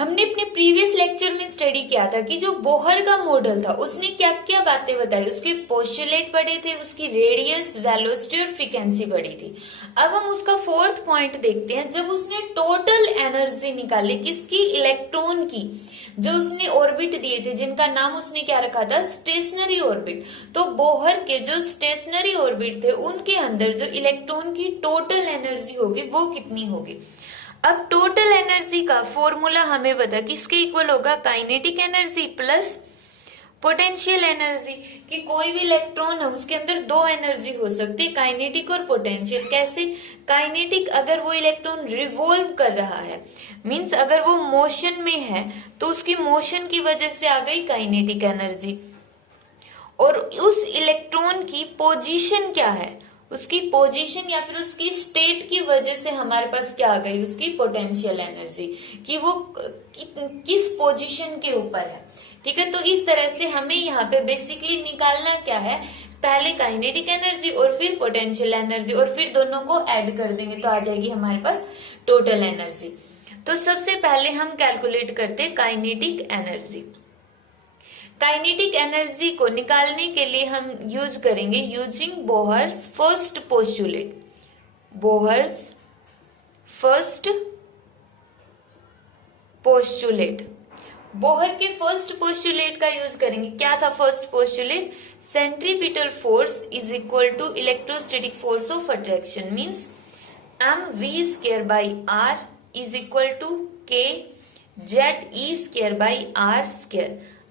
हमने अपने previous lecture में स्टडी किया था कि जो बोहर का मॉडल था उसने क्या क्या बातें बताई, उसके पोस्टुलेट पढ़े थे, उसकी रेडियस, वेलोसिटी और फ्रीक्वेंसी पढ़ी थी। अब हम उसका फोर्थ पॉइंट देखते हैं। जब उसने टोटल एनर्जी निकाली किसकी, इलेक्ट्रॉन की, जो उसने ऑर्बिट दिए थे जिनका नाम उसने क्या रखा था, स्टेशनरी ऑर्बिट। तो बोहर के जो स्टेशनरी ऑर्बिट थे उनके अंदर जो इलेक्ट्रॉन की टोटल एनर्जी होगी वो कितनी होगी। अब टोटल एनर्जी का फॉर्मूला हमें पता किसके इक्वल होगा, kinetic energy plus potential energy. कि कोई भी इलेक्ट्रॉन है उसके अंदर दो एनर्जी हो सकती है, काइनेटिक और पोटेंशियल। कैसे, काइनेटिक अगर वो इलेक्ट्रॉन रिवॉल्व कर रहा है, मींस अगर वो मोशन में है तो उसकी मोशन की वजह से आ गई काइनेटिक एनर्जी। और उस इलेक्ट्रॉन की पोजीशन क्या है, उसकी पोजीशन या फिर उसकी स्टेट की वजह से हमारे पास क्या आ गई, उसकी पोटेंशियल एनर्जी, कि वो किस पोजीशन के ऊपर है। ठीक है, तो इस तरह से हमें यहाँ पे बेसिकली निकालना क्या है, पहले काइनेटिक एनर्जी और फिर पोटेंशियल एनर्जी और फिर दोनों को ऐड कर देंगे तो आ जाएगी हमारे पास टोटल एनर्जी। तो सबसे पहले हम कैलकुलेट करते हैं काइनेटिक एनर्जी। काइनेटिक एनर्जी को निकालने के लिए हम यूज करेंगे using Bohr's first postulate. Bohr's first postulate, Bohr के फर्स्ट पोस्टुलेट का यूज करेंगे। क्या था first postulate, centripetal force is equal to electrostatic force of attraction, means mv² by r is equal to k ze² by r²।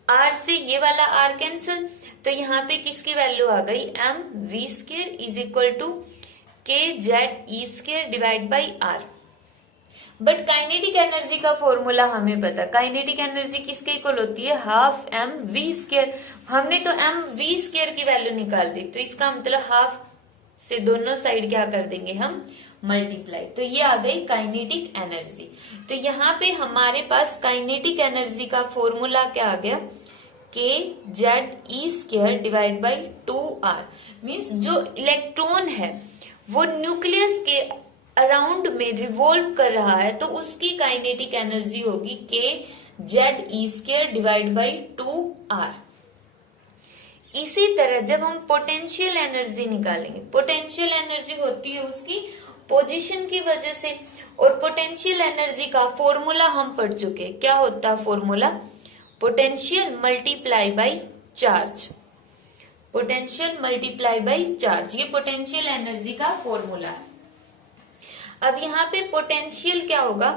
r से ये वाला r cancel, तो यहाँ पे किसकी वैल्यू आ गई, mv² is equal to k ze² divide by r। But kinetic energy का फॉर्मूला हमें पता, काइनेटिक एनर्जी किसके इक्वल होती है, हाफ mv²। हमने तो mv² की वैल्यू निकाल दी, तो इसका मतलब हाफ से दोनों साइड क्या कर देंगे हम, मल्टीप्लाई। तो ये आ गई काइनेटिक एनर्जी। तो यहाँ पे हमारे पास काइनेटिक एनर्जी का फॉर्मूला क्या आ गया, kze² divide by 2r। Means जो इलेक्ट्रॉन है वो न्यूक्लियस के अराउंड में रिवॉल्व कर रहा है तो उसकी काइनेटिक एनर्जी होगी kze² डिवाइड बाई 2r। इसी तरह जब हम पोटेंशियल एनर्जी निकालेंगे, पोटेंशियल एनर्जी होती है उसकी पोजीशन की वजह से, और पोटेंशियल एनर्जी का फॉर्मूला हम पढ़ चुके हैं। क्या होता है formula, potential multiply by charge. Potential multiply by charge, ये पोटेंशियल एनर्जी का फॉर्मूला है। अब यहाँ पे पोटेंशियल क्या होगा,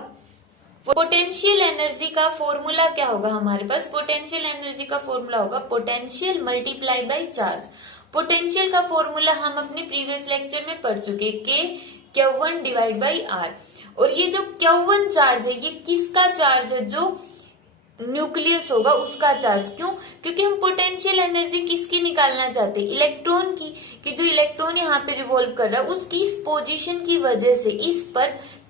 पोटेंशियल एनर्जी का फॉर्मूला क्या होगा हमारे पास, पोटेंशियल एनर्जी का फॉर्मूला होगा potential multiply by charge. Potential का फॉर्मूला हम अपने प्रीवियस लेक्चर में पढ़ चुके, Q1 डिवाइड बाई R। और ये जो Q1 चार्ज है ये किसका चार्ज है, जो न्यूक्लियस होगा उसका चार्ज। क्यों, क्योंकि हम पोटेंशियल एनर्जी किसकी निकालना चाहते हैं, इलेक्ट्रॉन की, कि जो इलेक्ट्रॉन यहाँ पे रिवॉल्व कर रहा है उसकी इस पोजीशन की वजह से इस पर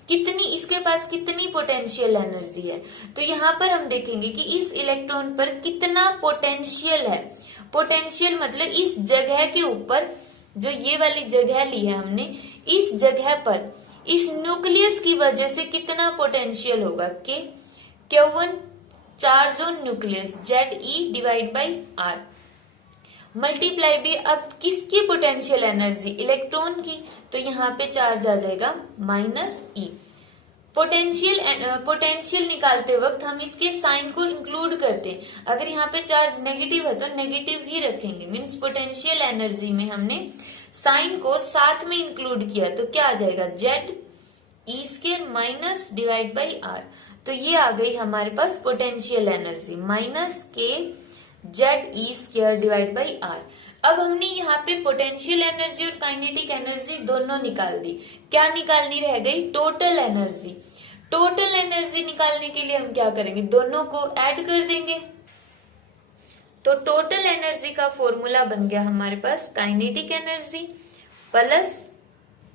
कितनी, इसके पास कितनी पोटेंशियल एनर्जी है। तो यहाँ पर हम देखेंगे कि इस इलेक्ट्रॉन पर कितना पोटेंशियल है। पोटेंशियल मतलब इस जगह के ऊपर, जो ये वाली जगह ली है हमने, इस जगह पर इस न्यूक्लियस की वजह से कितना पोटेंशियल होगा, Q1 charge on nucleus Ze divide by R multiply भी अब किसकी पोटेंशियल एनर्जी, इलेक्ट्रॉन की, तो यहाँ पे चार्ज आ जाएगा -e। पोटेंशियल निकालते वक्त हम इसके साइन को इंक्लूड करते हैं। अगर यहाँ पे चार्ज नेगेटिव है तो नेगेटिव ही रखेंगे, मीन्स पोटेंशियल एनर्जी में हमने साइन को साथ में इंक्लूड किया तो क्या आ जाएगा, Ze² minus divide by R। तो ये आ गई हमारे पास potential energy -kZe² divide by R। अब हमने यहाँ पे पोटेंशियल एनर्जी और काइनेटिक एनर्जी दोनों निकाल दी। क्या निकालनी रह गई, टोटल एनर्जी। टोटल एनर्जी निकालने के लिए हम क्या करेंगे, दोनों को ऐड कर देंगे। तो टोटल एनर्जी का फॉर्मूला बन गया हमारे पास kinetic energy plus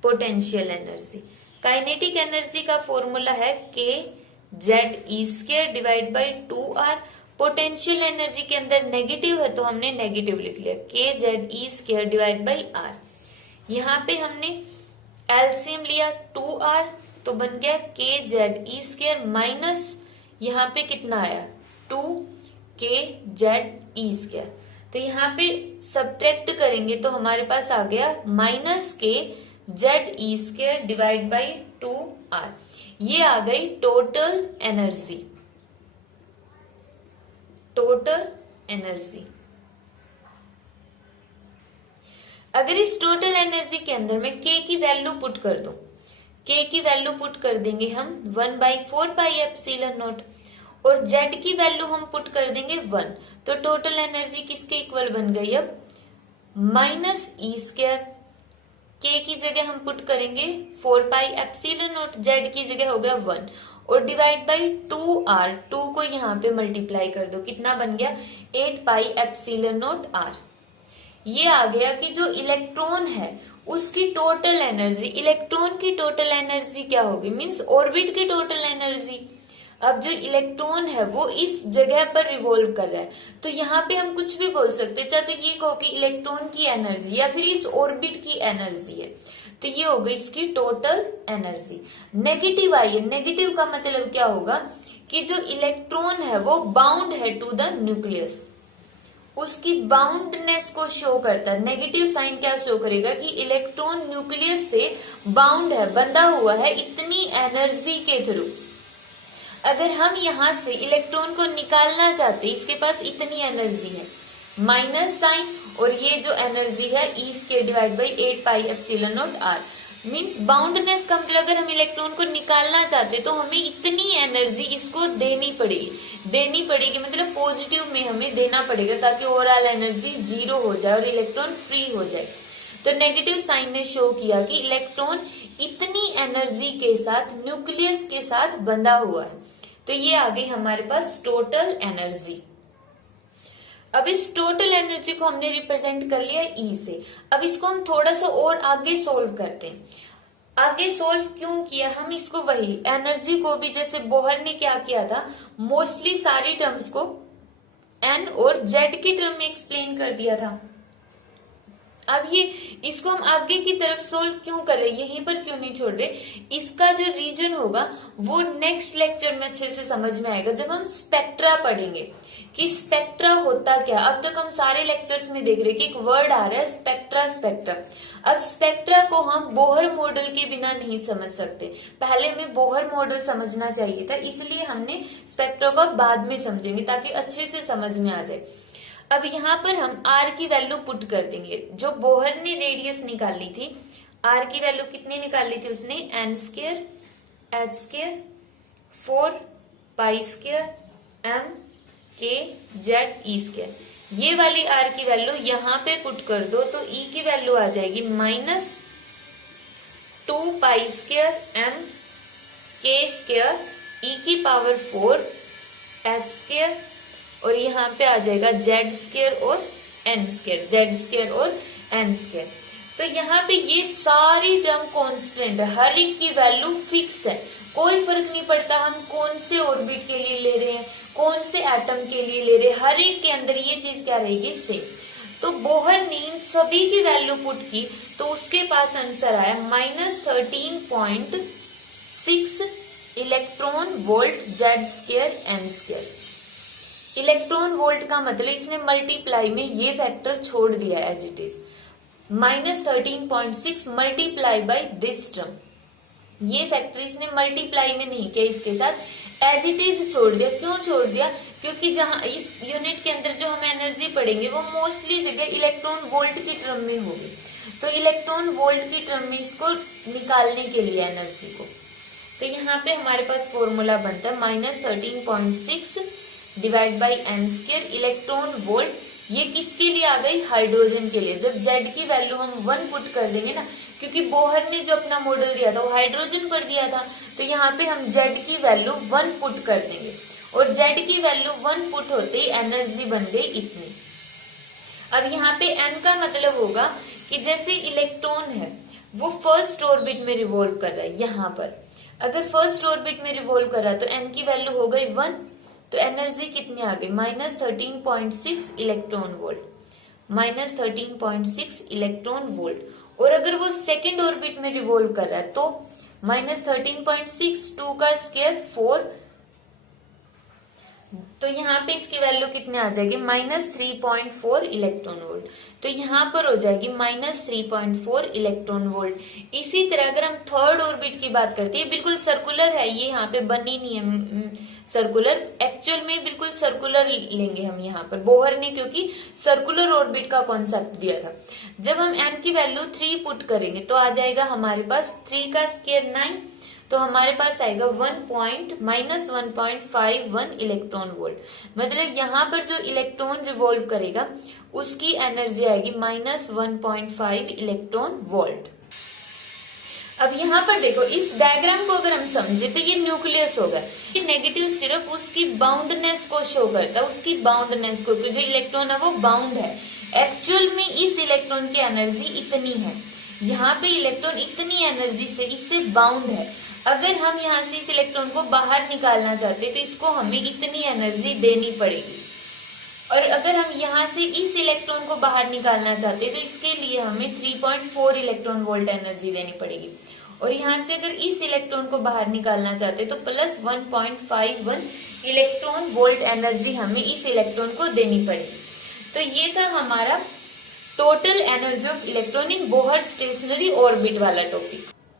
potential energy. Kinetic energy का फॉर्मूला है kZe² divide by 2r। Potential energy के अंदर नेगेटिव है तो हमने नेगेटिव लिख लिया, kZe² डिवाइड बाई r। यहाँ पे हमने एलसीएम लिया 2r, तो बन गया kZe² माइनस यहाँ पे कितना आया 2kze²। तो यहाँ पे सब्ट्रैक्ट करेंगे तो हमारे पास आ गया -kze² डिवाइड बाई 2r। ये आ गई टोटल एनर्जी। Total energy. अगर इस टोटल एनर्जी के अंदर मैं k की वैल्यू पुट कर दूं, k की वैल्यू पुट कर देंगे हम 1/4πε0 और z की वैल्यू हम पुट कर देंगे 1। तो टोटल एनर्जी किसके इक्वल बन गई अब -e²। k की जगह हम पुट करेंगे 4πε0, z की जगह हो गया 1 और डिवाइड बाई 2r। 2 को यहाँ पे मल्टीप्लाई कर दो, कितना बन गया 8πε0r। ये आ गया कि जो इलेक्ट्रॉन है उसकी टोटल एनर्जी, इलेक्ट्रॉन की टोटल एनर्जी क्या होगी मींस ऑर्बिट की टोटल एनर्जी। अब जो इलेक्ट्रॉन है वो इस जगह पर रिवॉल्व कर रहा है, तो यहाँ पे हम कुछ भी बोल सकते हैं, चाहे तो ये कहो कि इलेक्ट्रॉन की एनर्जी या फिर इस ऑर्बिट की एनर्जी है। तो ये हो गई इसकी टोटल एनर्जी। नेगेटिव आई है, नेगेटिव का मतलब क्या होगा कि जो इलेक्ट्रॉन है वो बाउंड है टू द न्यूक्लियस, उसकी बाउंडनेस को शो करता है। नेगेटिव साइन क्या शो करेगा कि इलेक्ट्रॉन न्यूक्लियस से बाउंड है, बंधा हुआ है इतनी एनर्जी के थ्रू। अगर हम यहाँ से इलेक्ट्रॉन को निकालना चाहते, इसके पास इतनी एनर्जी है, माइनस साइन और ये जो एनर्जी है e² divide by 8πε0r means boundness का मतलब अगर हम इलेक्ट्रॉन को निकालना चाहते तो हमें इतनी एनर्जी इसको देनी पड़ेगी मतलब पॉजिटिव में हमें देना पड़ेगा ताकि ओवरऑल एनर्जी 0 हो जाए और इलेक्ट्रॉन फ्री हो जाए। तो नेगेटिव साइन ने शो किया कि इलेक्ट्रॉन इतनी एनर्जी के साथ न्यूक्लियस के साथ बंधा हुआ है। तो ये आ गई हमारे पास टोटल एनर्जी। अब इस टोटल एनर्जी को हमने रिप्रेजेंट कर लिया E से। अब इसको हम थोड़ा सा और आगे सोल्व करते हैं। आगे सोल्व क्यों किया, हम इसको वही एनर्जी को भी जैसे बोहर ने क्या किया था, मोस्टली सारी टर्म्स को N और Z की टर्म में एक्सप्लेन कर दिया था। अब ये इसको हम आगे की तरफ सोल्व क्यों कर रहे, यहीं पर क्यों नहीं छोड़ रहे, इसका जो रीजन होगा वो नेक्स्ट लेक्चर में अच्छे से समझ में आएगा जब हम स्पेक्ट्रा पढ़ेंगे कि स्पेक्ट्रा होता क्या। अब तक हम सारे लेक्चर्स में देख रहे कि एक वर्ड आ रहा है स्पेक्ट्रा। अब स्पेक्ट्रा को हम बोहर मॉडल के बिना नहीं समझ सकते, पहले हमें बोहर मॉडल समझना चाहिए था, इसलिए हमने स्पेक्ट्रा को बाद में समझेंगे ताकि अच्छे से समझ में आ जाए। अब यहाँ पर हम R की वैल्यू पुट कर देंगे। जो बोहर ने रेडियस निकाली थी, R की वैल्यू कितनी निकाली थी उसने, n² h² 4π² m k z e²। ये वाली R की वैल्यू यहाँ पे पुट कर दो तो E की वैल्यू आ जाएगी -2π² m k² e⁴ h² और यहाँ पे आ जाएगा z² और n²। तो यहाँ पे ये सारी टर्म कांस्टेंट है, हर एक की वैल्यू फिक्स है, कोई फर्क नहीं पड़ता हम कौन से ऑर्बिट के लिए ले रहे हैं, कौन से एटम के लिए ले रहे हैं, हर एक के अंदर ये चीज क्या रहेगी सेम। तो बोहर ने इन सभी की वैल्यू पुट की तो उसके पास आंसर आया -13.6 electron volt z² n²। Electron volt का मतलब इसने मल्टीप्लाई में ये फैक्टर छोड़ दिया as it is, -13.6 multiply by this term, ये फैक्टर इसने मल्टीप्लाई में नहीं किया, इसके साथ एज इट इज छोड़ दिया। क्यों छोड़ दिया, क्योंकि जहां इस यूनिट के अंदर जो हम एनर्जी पढ़ेंगे वो मोस्टली जगह इलेक्ट्रॉन वोल्ट की टर्म में होगी, तो इलेक्ट्रॉन वोल्ट की टर्म में इसको निकालने के लिए एनर्जी को, तो यहाँ पे हमारे पास फॉर्मूला बनता है -13.6 divide by n² electron volt. ये किसके लिए आ गई, हाइड्रोजन के लिए। जब Z की वैल्यू हम 1 पुट कर देंगे ना, क्योंकि बोहर ने जो अपना मॉडल दिया था वो हाइड्रोजन पर दिया था, तो यहाँ पे हम Z की वैल्यू 1 पुट कर देंगे और Z की वैल्यू 1 पुट होते ही एनर्जी बन गई इतनी। अब यहाँ पे N का मतलब होगा कि जैसे इलेक्ट्रॉन है वो फर्स्ट ऑर्बिट में रिवॉल्व कर रहा है, यहाँ पर अगर फर्स्ट ऑर्बिट में रिवॉल्व कर रहा है तो N की वैल्यू हो गई 1, तो एनर्जी कितनी आ गई -13.6 इलेक्ट्रॉन वोल्ट, -13.6 इलेक्ट्रॉन वोल्ट। और अगर वो सेकंड ऑर्बिट में रिवॉल्व कर रहा है तो -13.6 2 का स्क्वायर 4 तो यहाँ पे इसकी वैल्यू कितने आ जाएगी, -3.4 इलेक्ट्रॉन वोल्ट। तो यहाँ पर हो जाएगी -3.4 इलेक्ट्रॉन वोल्ट। इसी तरह अगर हम थर्ड ऑर्बिट की बात करते हैं, बिल्कुल सर्कुलर है, ये यहाँ पे बनी नहीं है सर्कुलर, एक्चुअल में बिल्कुल सर्कुलर लेंगे हम यहाँ पर, बोहर ने क्योंकि सर्कुलर ऑर्बिट का कॉन्सेप्ट दिया था। जब हम n की वैल्यू 3 पुट करेंगे तो आ जाएगा हमारे पास 3 का स्क्वायर 9, तो हमारे पास आएगा -1.51 इलेक्ट्रॉन वोल्ट। मतलब यहाँ पर जो इलेक्ट्रॉन रिवॉल्व करेगा उसकी एनर्जी आएगी -1.5 इलेक्ट्रॉन वोल्ट। अब यहाँ पर देखो, इस डायग्राम को अगर हम समझे तो ये न्यूक्लियस होगा। ये नेगेटिव सिर्फ उसकी बाउंडनेस को शो करता है, उसकी बाउंडनेस को, जो इलेक्ट्रॉन है वो बाउंड है। एक्चुअल में इस इलेक्ट्रॉन की एनर्जी इतनी है, यहाँ पे इलेक्ट्रॉन इतनी एनर्जी से इससे बाउंड है। अगर हम यहाँ से इस इलेक्ट्रॉन को बाहर निकालना चाहते हैं तो इसको हमें इतनी एनर्जी देनी पड़ेगी, और अगर हम यहाँ से इस इलेक्ट्रॉन को बाहर निकालना चाहते हैं तो इसके लिए हमें 3.4 इलेक्ट्रॉन वोल्ट एनर्जी देनी पड़ेगी, और यहाँ से अगर इस इलेक्ट्रॉन को बाहर निकालना चाहते हैं तो प्लस 1.51 इलेक्ट्रॉन वोल्ट एनर्जी हमें इस इलेक्ट्रॉन को देनी पड़ेगी। तो ये था हमारा total energy of electron in Bohr stationery orbit वाला टॉपिक।